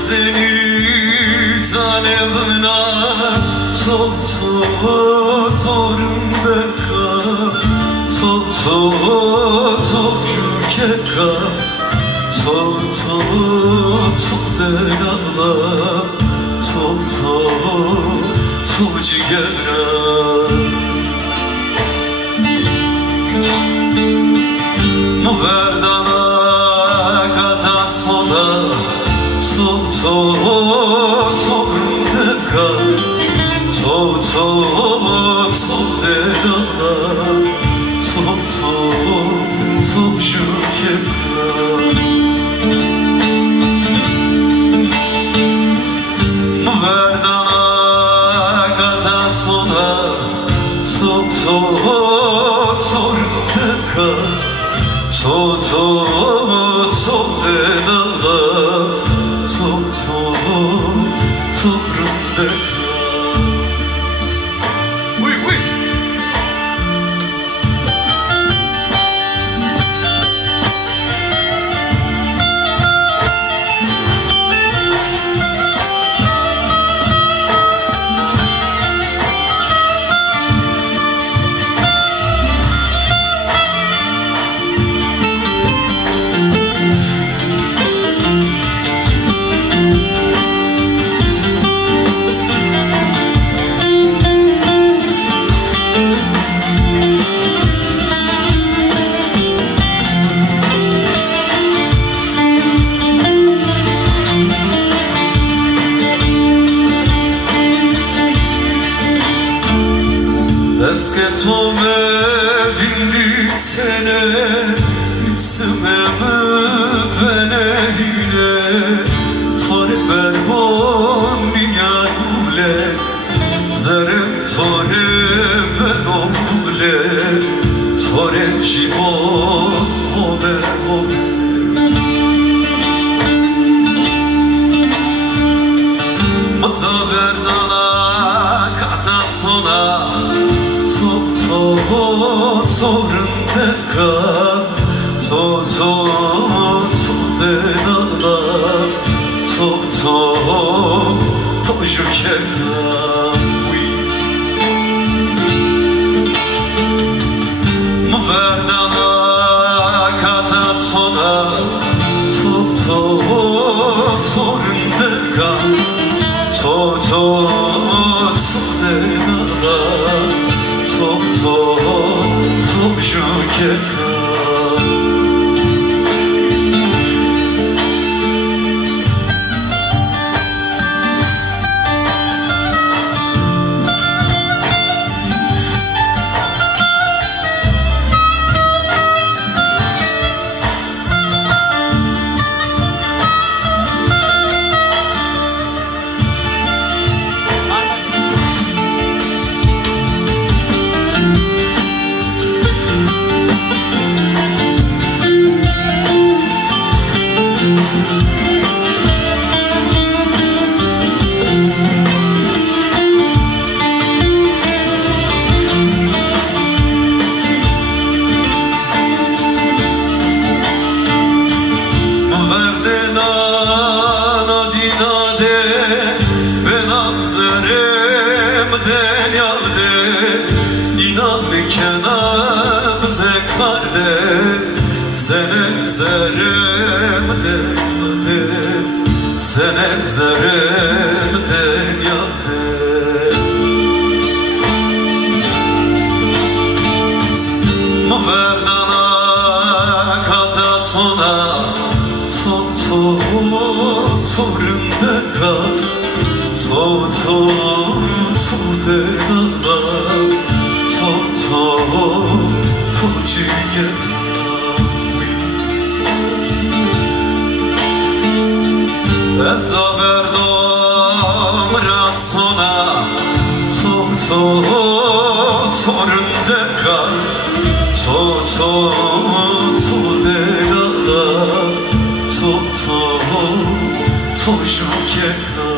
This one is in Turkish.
seni tanemna torundaka yükeka denala cigara Verdana kata sola torundaka Eske tome vindik sene İtsimeme bene hile Tore berbon miyanule Zerem tore benokule Tore jibon obe Maza verdana kata sona torundaka denala yükeka Verdana kata sona torundaka denala Sene zeremden yade Verdana kata sona torundaka denala cigara Eza verdom rasona torundaka denala yükeka